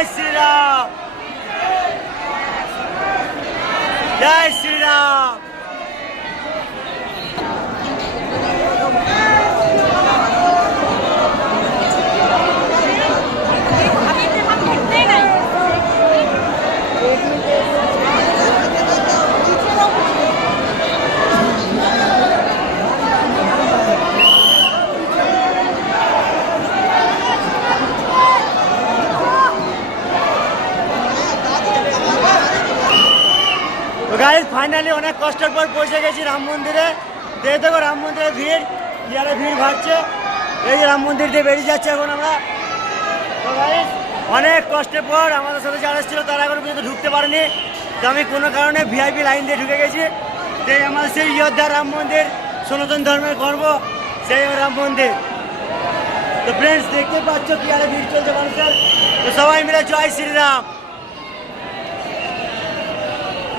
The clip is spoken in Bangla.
জয় শ্রীরাম, জয় শ্রীরাম। গাইস ফাইনালি অনেক কষ্টের পর পৌঁছে গেছি রাম মন্দিরে। দেখো রাম মন্দিরে ভিড়, ইয়ারে ভিড় ভাগছে। এই যে রাম মন্দির দিয়ে বেরিয়ে যাচ্ছে এখন আমরা। তো গাইস অনেক কষ্টের পর আমাদের সাথে যারা এসেছিল তারা এখন পর্যন্ত ঢুকতে পারেনি। তো আমি কোনো কারণে ভিআইপি লাইন দিয়ে ঢুকে গেছি। সেই আমার সেই ইয়োদ্ধা রাম মন্দির, সনাতন ধর্মের গর্ব সেই রাম মন্দির। তো ফ্রেন্ডস দেখতে পাচ্ছ কি আরে ভিড় চলছে মানুষের। তো সবাই মিলে জয় শ্রীরাম।